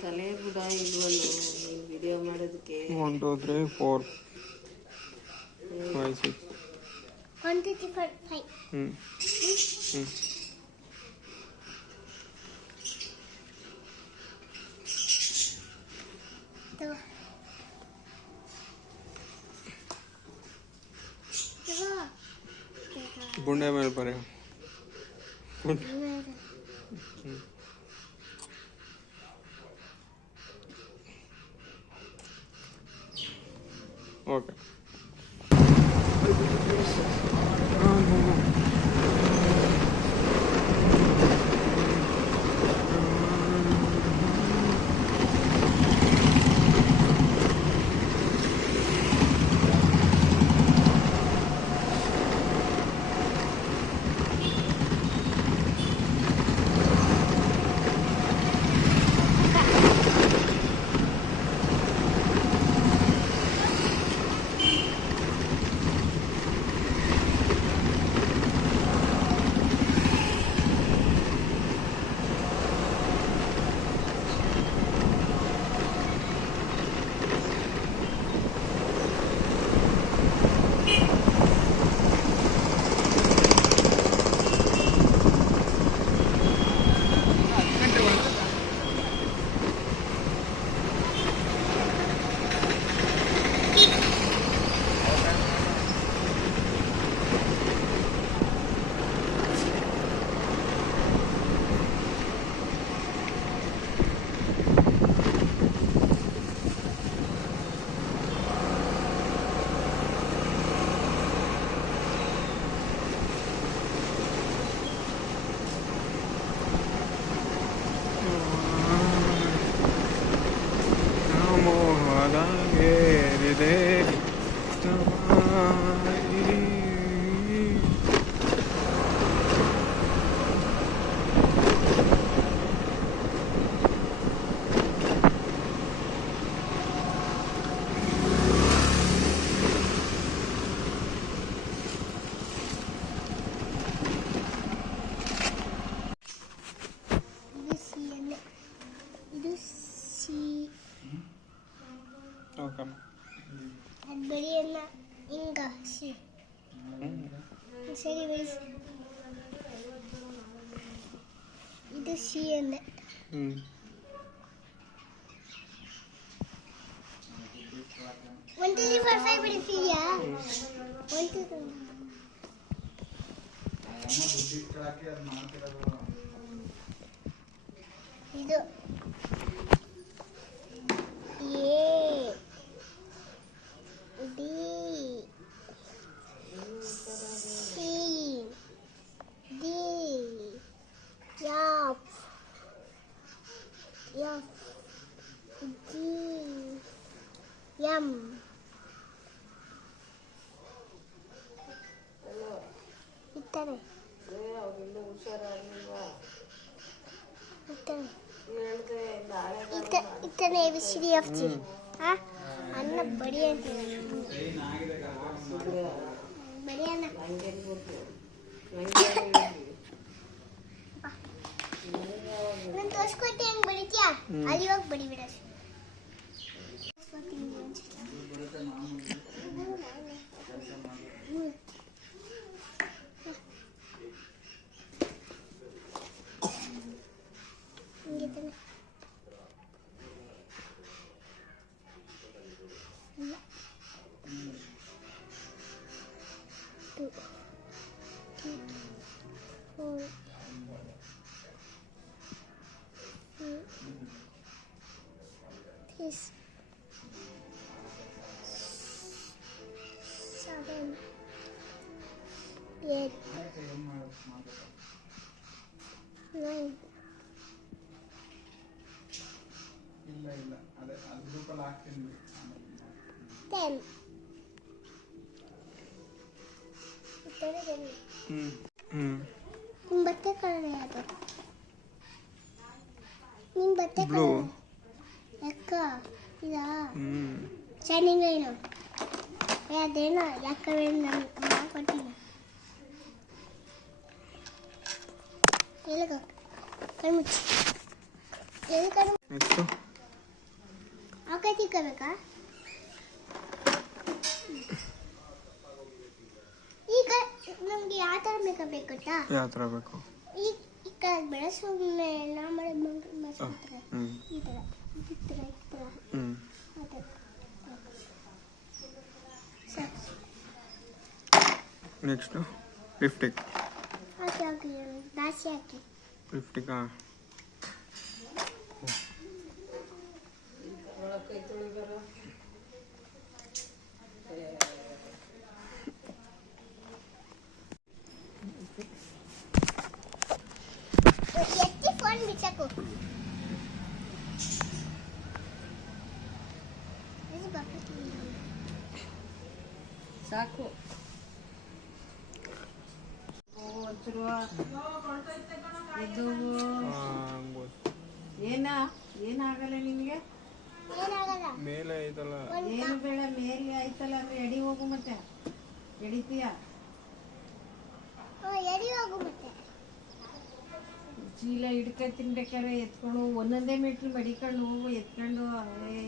ತಲೆ ಗುಡ ಇಲ್ವಲ್ಲ ನೀನು ವಿಡಿಯೋ ಮಾಡೋದಕ್ಕೆ. 1 2 3 4 5 6 1 2 3 4 5. ಗುಂಡೆ ಮೇಲೆ ಬರೆ. ಓಕೆ. ಇದು ಸಿ ಅಂದೆ. 1 2 3 4 5 ಬಿಡಿಸಿದ್ಯಾ? 1 2 ಇದು A D C D F G M ಇತ್ತನೆ ಇತ್ತನೆ A B C D F G. ಅನ್ನ ಬಡಿ ಅಂತ ಬಡಿ ಅನ್ನ ನಾನು ತೋರಿಸ್ಕೊಟ್ಟೆ ಹೆಂಗೆ ಬಡಿತೀಯಾ? ಅಲ್ಲಿ ಹೋಗಿ ಬಡಿಬಿಡ. This 7 8 9 10 ನಿಮ್ಮ ಬಟ್ಟೆ ಕಲರ್ ಯಾವುದು? ನಿಮ್ಮ ಬಟ್ಟೆ ಕಲರ್ ಯಾಕ ಇದಾ ಶೈನಿಂಗ್ ಏನು ಅದೇನೋ ಯಾಕೆ ನಾನು ಕೊಟ್ಟಿಲ್ಲ ಎಲ್ಲಿಗೋ ಕಣ್ಮುಚ್ಚಿ ಎಲ್ಲಿ ಕಣ್ಣು ನೆಕ್ಸ್ಟು ಆ ಕೈ ತಿಕ್ಕಬೇಕಾ ಈಗ ನಮ್ಗೆ ಯಾವ ಥರ ಮೇಕಪ್ ಬೇಕು ಗೊತ್ತಾ ಯಾವ ಥರ ಬೇಕು ಈ ಕೈ ಬೇಡ ಸುಮ್ಮನೆ ನಾ ಮಾಡೋದು ಮಸಾಲೆ ಹ್ಞೂ ಈ ಥರ ಈ ಥರ ಹ್ಞೂ ಆ ಥರ ಸಾಕು ನೆಕ್ಸ್ಟು ಲಿಫ್ಟಿಕ್ ಹಾಕಿ ಹಾಕಿ ದಾಸಿ ಹಾಕಿ ಲಿಫ್ಟಿಕಾ ಕೈ ತೊಳಿದಾರ ಎತ್ತಿ ಫೋನ್ ಬಿಚ್ಚಾಕು ಇದು ಬಕೆಟ್ ಸಾಕು ಒಂಚೂರು ಇದು ಏನಾಗಲ್ಲ ನಿನಗೆ ಏನಾಗಲ್ಲ ಮೇಲೆ ಐತಲ್ಲ ಏನು ಬೇಡ ಮೇಲೆ ಆಯ್ತಲ್ಲ ಅಂದ್ರೆ ಎಡಿ ಹೋಗು ಮತ್ತೆ ಎಡಿತೀಯ ಎಡಿ ಹೋಗು ಮತ್ತೆ ಚೀಲ ಹಿಡ್ಕ ತಿನ್ಬೇಕಾದ್ರೆ ಎತ್ಕೊಂಡು ಒಂದೊಂದೇ ಮೀಟ್ರ್ ಮಡಿಕೊಂಡು ಹೋಗು ಎತ್ಕೊಂಡು ಅವೇ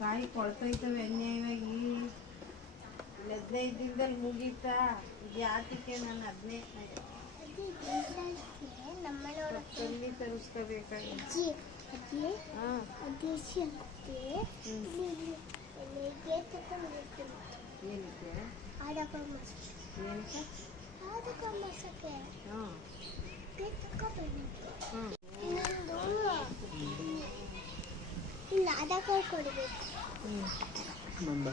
ಕಾಯಿ ಕೊಳ್ತೋಯ್ತವೆ ಅನ್ಯಾಯವಾಗಿ 15 ದಿನದಲ್ಲಿ ಮುಗೀತಾ ಯಾತಕ್ಕೆ ನಾನು 15 ತಂದು ತರಿಸ್ಕೋಬೇಕಾಗಿ ಅಜ್ಜಿ ಅಜ್ಜಿ ಹಾಂ ಅಜ್ಜಿ ಅಜ್ಜಿ ಏನಕ್ಕೆ ಆಡಕೊಂಡು ಮಸಕ್ಕೆ ಏನಕ್ಕೆ ಆಡಕೊಂಡು ಮಸಕ್ಕೆ ಹಾಂ ಹಾಂ ಇನ್ನೊಂದು ಇಲ್ಲ ಅದಕ್ಕೆ ಕೊಡಬೇಕು ನಂಬ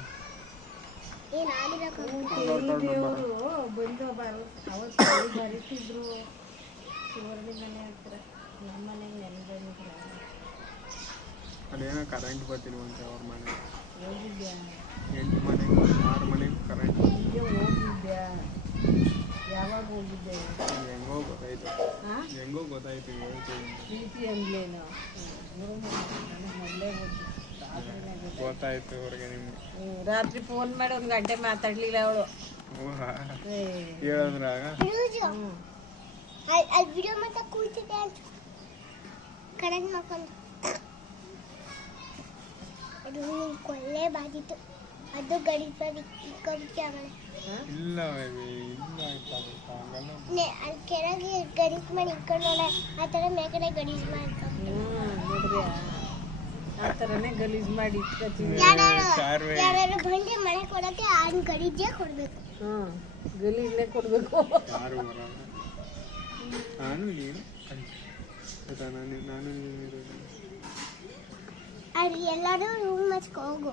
ಏನು ಆಡಿರಕ್ಕೆ ದೇವರು ಬಂದು ಅವತ್ತು ಬರೀತಿದ್ರು ಶಿವರ್ಣಿ ಮನೆ ಹತ್ರ ನಮ್ಮ ಮನೆಗೆ ನೆನೆ ಬಂದಿದ್ರು ಅದೇನೋ ಕರೆಂಟ್ ಬರ್ತಿಲ್ವಂತೆ ಅವ್ರ ಮನೆ ಹೋಗಿದ್ಯಾ 8 ಮನೆಗೆ 6 ಮನೆಗೆ ಕರೆಂಟ್ ಈಗ ಹೋಗಿದ್ಯಾ ಯಾವಾಗ ಹೋಗಿದ್ದೆ ಹೆಂಗೋ ಗೊತ್ತಾಯ್ತು ಹಾಂ ಹೆಂಗೋ ಗೊತ್ತಾಯ್ತು ಹೇಳ್ತೀವಿ ಪ್ರೀತಿ ಅಂದ್ಲೇನು ಮೊದಲೇ ಗೊತ್ತಾಯ್ತು ಅವ್ರಿಗೆ ನಿಮ್ಗೆ ರಾತ್ರಿ ಫೋನ್ ಮಾಡಿ 1 ಗಂಟೆ ಮಾತಾಡ್ಲಿಲ್ಲ ಅವಳು ಹೇಳಿದ್ರಾಗ ಅಲ್ಲಿ ವಿಡಿಯೋ ಮಾತ್ರ ಕೂತಿದ್ದೆ ಕರೆಂಟ್ ಮಾಡ್ಕೊಂಡು ಅದು ಕೊಳ್ಳೆ ಬಾದಿತ್ತು ಅದು ಗಡಿಸ್ಬಾರ್ದು ಇಕ್ಕೊಬಿಟ್ಟು ಆಮೇಲೆ ಇಲ್ಲ ಇಲ್ಲ ಹಂಗಲ್ಲ ಅಲ್ಲಿ ಕೆಳಗೆ ಗಡಿಸ್ ಮಾಡಿ ಇಟ್ಕೊಂಡೋಣ ಆ ಥರ ಮೇಲ್ಗಡೆ ಗಡಿಸ್ ಮಾಡಿ ನೋಡ್ರಿ ಆ ಥರನೇ ಗಲೀಜು ಮಾಡಿ ಇಟ್ಕೊತೀವಿ ಸಾರ್ವೆ ಯಾರು ಬಂದು ಮನೆ ಕೊಡೋಕ್ಕೆ ಆ ಗಡಿಜೆ ಕೊಡಬೇಕು ಹ್ಞೂ ಗಲೀಜನ್ನೇ ಕೊಡಬೇಕು ಯಾರು ಬರಲ್ಲ ನಾನು ನೀನು ಆಯ್ತಾ ನಾನು ನೀನು ಇರೋದು ಅಲ್ಲಿ ಎಲ್ಲರೂ ರೂಮ್ ಹಚ್ಕೊ ಹೋಗು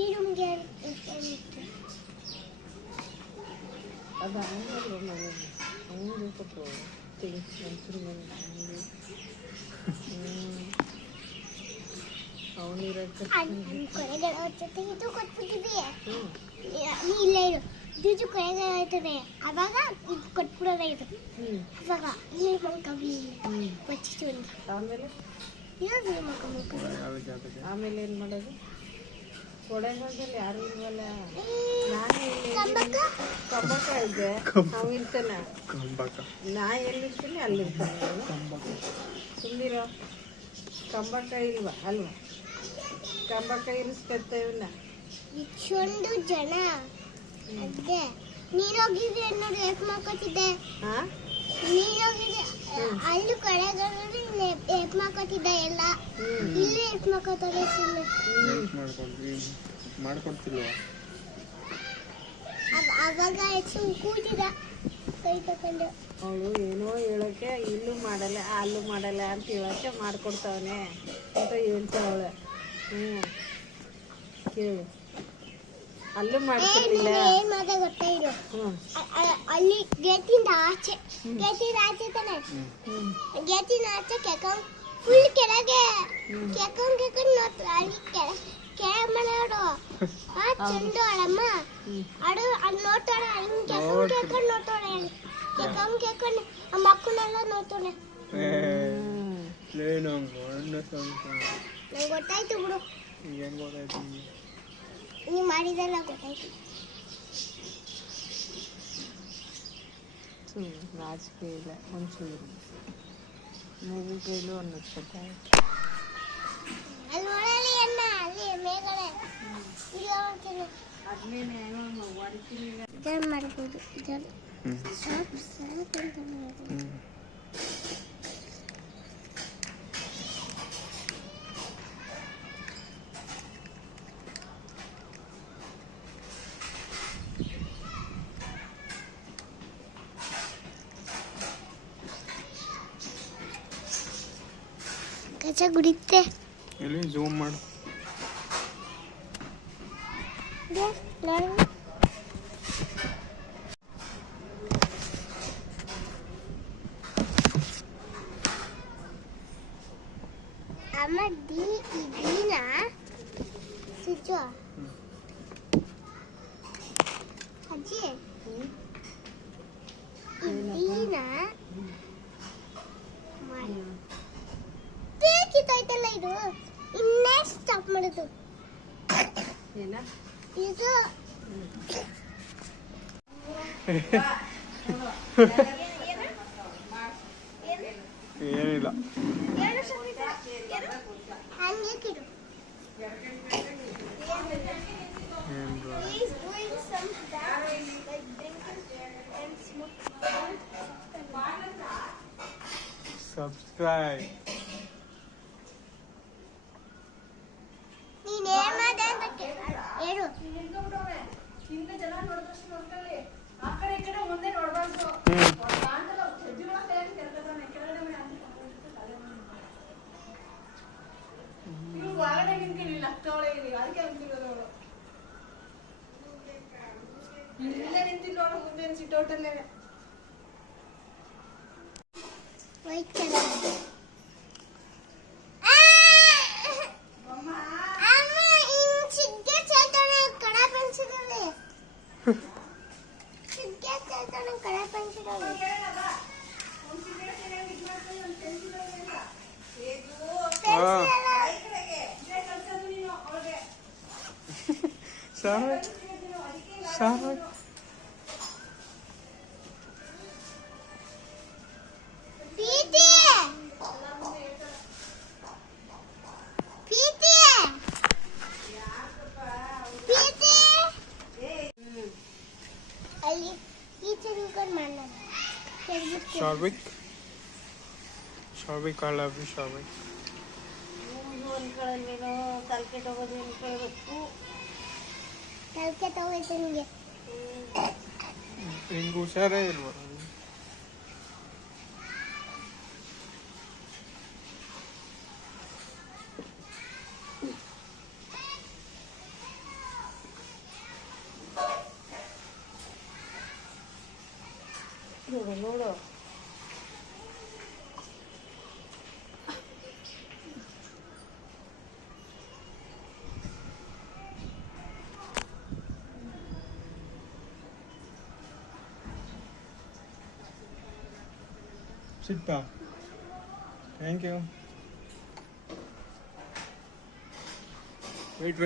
ಈ ರೂಮ್ಗೆ ಅದು ಹಂಗಲ್ಲ ಮನೆ ಹಂಗೆ ಕೊಟ್ಟರು ಮನ್ಸೂರು ಮನೆ ಹಂಗೆ ಅವನಿರೋಕ್ಕೆ ಕೊನೆಗಳ ಜೊತೆ ಇದು ಕೊಟ್ಬಿಟ್ಟಿದ್ವಿ ನೀ ಇಲ್ಲೇ ಇರು ಇದು ಕೊನೆಗಳ ಆಯ್ತದೆ ಅವಾಗ ಇದು ಕೊಟ್ಬಿಡೋದ ಇದು ಅವಾಗ ಇಲ್ಲಿ ಮಲ್ಕವಿ ಬಚ್ಚಿಟ್ಟು ಆಮೇಲೆ ಇದು ಮಲ್ಕೊಂಬೇಕು ಆಮೇಲೆ ಏನು ಮಾಡೋದು ಕೊಡೆಗಾಲದಲ್ಲಿ ಯಾರು ಇಲ್ವಲ್ಲ ನಾನೇ ಕಂಬಕ್ಕ ಇದ್ದೆ ಅವ ಇರ್ತಾನ ನಾ ಎಲ್ಲಿರ್ತೀನಿ ಅಲ್ಲಿರ್ತಾನೆ ಸುಮ್ಮನಿರೋ ಕಂಬಕ್ಕ ಇಲ್ವಾ ಅಲ್ವಾ ಕಂಬಕ್ಕ ಇರಿಸ್ಕೊತೇವನ್ನ ಇಷ್ಟೊಂದು ಜನ ಅದೇ ನೀರೋಗಿದ್ರೆ ನೋಡಿ ಎಷ್ಟು ಮಾಡ್ಕೊತಿದ್ದೆ ಹಾಂ ನೀರೋಗಿದ್ರೆ ಅಲ್ಲಿ ಕೊಳೆಗಳಲ್ಲಿ ಎಷ್ಟು ಮಾಡ್ಕೊತಿದ್ದೆ ಎಲ್ಲ ಇಲ್ಲಿ ಎಷ್ಟು ಮಾಡ್ಕೊತಾರೆ ಸುಮ್ಮನೆ ಮಾಡ್ಕೊಡ್ತಿಲ್ವಾ ಅವಾಗ ಹೆಚ್ಚು ಕೂತಿದ್ದ ಕೈ ತಕೊಂಡು ಅವಳು ಏನೋ ಹೇಳೋಕ್ಕೆ ಇಲ್ಲೂ ಮಾಡಲ್ಲ ಅಲ್ಲೂ ಮಾಡಲ್ಲ ಅಂತ ಹೇಳೋಕ್ಕೆ ಮಾಡ್ಕೊಡ್ತಾವನೆ ಅಂತ ಹೇಳ್ತಾವಳೆ ಕೇಳು ಅಲ್ಲೂ ಮಾಡ್ತಿರ್ಲಿಲ್ಲ ಏನ್ ಮಾಡ ಗೊತ್ತಾ ಇದು ಹ್ಞೂ ಅಲ್ಲಿ ಗೇಟಿಂದ ಆಚೆ ತಾನೆ ಗೇಟಿನ ಆಚೆ ಕೆಕೊಂಡ್ ಫುಲ್ ಕೆಳಗೆ ಕೆಕೊಂಡ್ ನೋಡ್ತು ಅಲ್ಲಿ ಕೆಳಗೆ ಮನೆಯವರು ಆ ಚಂದು ಅವಳಮ್ಮ ಅಡು ಅಲ್ಲಿ ನೋಡ್ತಾಳೆ ಹಿಂಗ್ ಕೆಕೊಂಡ್ ನೋಡ್ತಾಳೆ ಕೆಕೊಂಡ್ ಆ ಮಕ್ಕಳೆಲ್ಲ ನೋಡ್ತಾಳೆ ನಂಗೆ ಗೊತ್ತಾಯ್ತು ಬಿಡು ಏನು ಗೊತ್ತಾಯ್ತು ನೀವು ಮಾಡಿದೆಲ್ಲ ಗೊತ್ತಾಯ್ತು ನಾಚಿಕೆ ಇಲ್ಲ ಒಂಚೂರು ಮೂವಿ ಕೈಲೂ ಅನ್ನಿಸ್ಕೊತಾ ಅಲ್ಲಿ ನೋಡಲಿ ಅಣ್ಣ ಅಲ್ಲಿ ಮೇಲ್ಗಡೆ ಇಲ್ಲಿ ಹೋಗ್ತೀನಿ ಅದನ್ನೇ ಹೊಡಿತೀನಿ ಇದನ್ನು ಮಾಡ್ಬೋದು ಇದನ್ನು ಸಾಫ್ಟ್ ಸಾಫ್ಟ್ ಅಂತ ಮಾಡ್ಬೋದು ಕಚ್ಚ ಗುಡಿತ್ತೆ ಎಲ್ಲಿ ಝೂಮ್ ಮಾಡು ನೋಡಿ ಅಮ್ಮ ದೀನ ಸಿಚ್ಚು ಅಜ್ಜಿ ದೀನ ಕಿತ್ತೋಯ್ತಲ್ಲ ಇದು ಇನ್ನೇ ಸ್ಟಾಪ್ ಮಾಡೋದು ಏನ ಇದು ಏನಿಲ್ಲ ಹಂಗೆ ಕಿಡು He's doing some dance like drinking and smoking. Subscribe ನೀನೇನ್ ಮಾಡ್ದೆ ಅಂತ ಹೇಳು ವೈಟ್ ಕಲರ್ ಸಾರ ಸಾರ ಅಲ್ಲಿ ಈ ತಿರುಗ್ಕೊಂಡು ಮಾಡೋಣ ಶಾವಿಕ್ ಶಾವಿಕ್ ಐ ಲವ್ ಯು ಶಾವಿಕ್ ಅನ್ಕೊಳ್ಳಲ್ವೇನೋ ತಲೆಕೆ ತಗೋದು ಅನ್ಕೊಳ್ಬೇಕು ತಲೆಕೆ ತಗೋಯ್ತು ನಿಮಗೆ ಹಿಂಗೆ ಹುಷಾರೇ ಇಲ್ವ ನೋಡು Sit down. Thank you. Wait.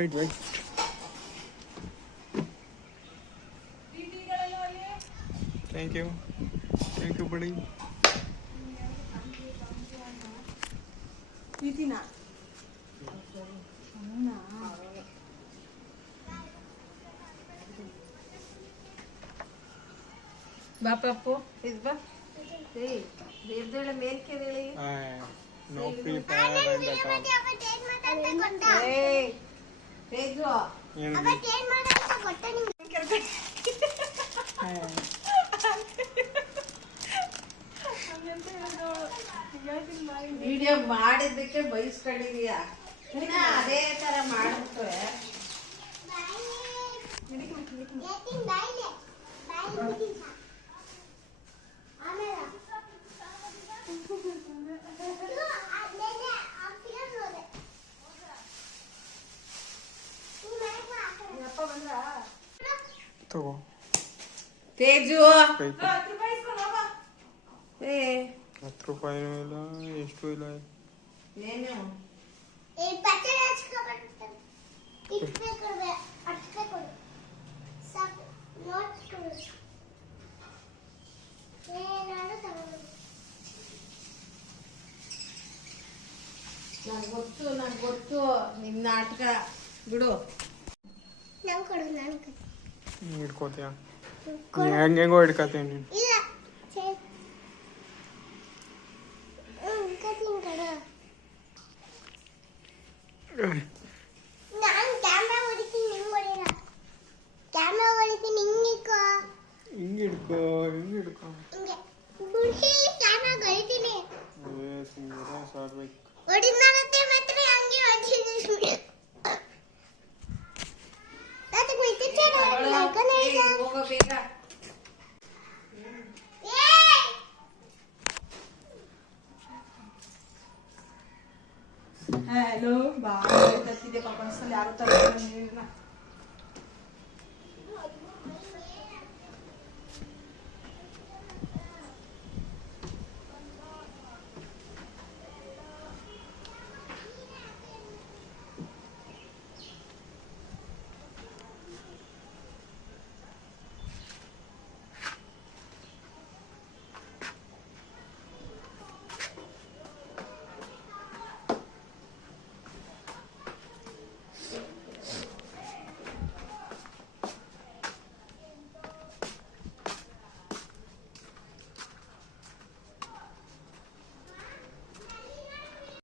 Thank you. Thank you, buddy. ಪ್ರೀತಿನ ಬಾ ಪಪ್ಪು ಇದು ಬಾ ದೇವ್ದೇಳೆ ಮೇಲ್ಕೆದೇಳಿ No free fire and that all. Teju ಅವತ್ತೇನ್ ಮಾಡೋದು ಗೊತ್ತಾ ನಿಮ್ಗೆ ವಿಡಿಯೋ ಮಾಡಿದ್ದಕ್ಕೆ ಬಯಸ್ಕೊಂಡಿದೀಯ ಇನ್ನ ಅದೇ ತರ ಮಾಡ್ಬಿಟ್ರೆ ತಗೋ ತೇಜು ಏ 10 ರೂಪಾಯಿನೂ ಇಲ್ಲ ಎಷ್ಟು ಇಲ್ಲ ಏನು ನಂಗೆ ಗೊತ್ತು ನಿನ್ನ ನಾಟಕ ಬಿಡು. ನಾನು ಕೊಡು ನಾನು ನೀನು ಹಿಡ್ಕೋತೀಯ ಹೆಂಗೆಂಗೋ ಹಿಡ್ಕೋತೀಯ ನೀನು. ಇಲ್ಲ ಸರಿ ಕತ್ತೀನಿ ಕಡ ನಾನು ಕ್ಯಾಮ್ರಾ ಹೊಡಿತೀನಿ ನಿಂಗೆ ಹೊಡಿಲ್ಲ. ಕ್ಯಾಮ್ರಾ ಹೊಡಿತೀನಿ ಹಿಂಗಿಕ್ಕೋ ಹಿಂಗೆ ಹಿಡ್ಕೋ ಹಿಂಗೆ ಬಿಡಿ ಕ್ಯಾಮ್ರಾ ಹೊಡಿತೀನಿ. ಸಾರ್ಬೇಕು ಹೊಡಿದ್ಮೇಲೆ ಮಾತ್ರ ಹಂಗೆ ಹೊಡಿತೀನಿ. ಮತ್ತೆ ಹೋಗೋ ಬೇಗ. ಹಲೋ ಬಾ ತತ್ತಿದೆ ಪಾಪ ಅನ್ಸಲ್ಲ ಯಾರು ತರ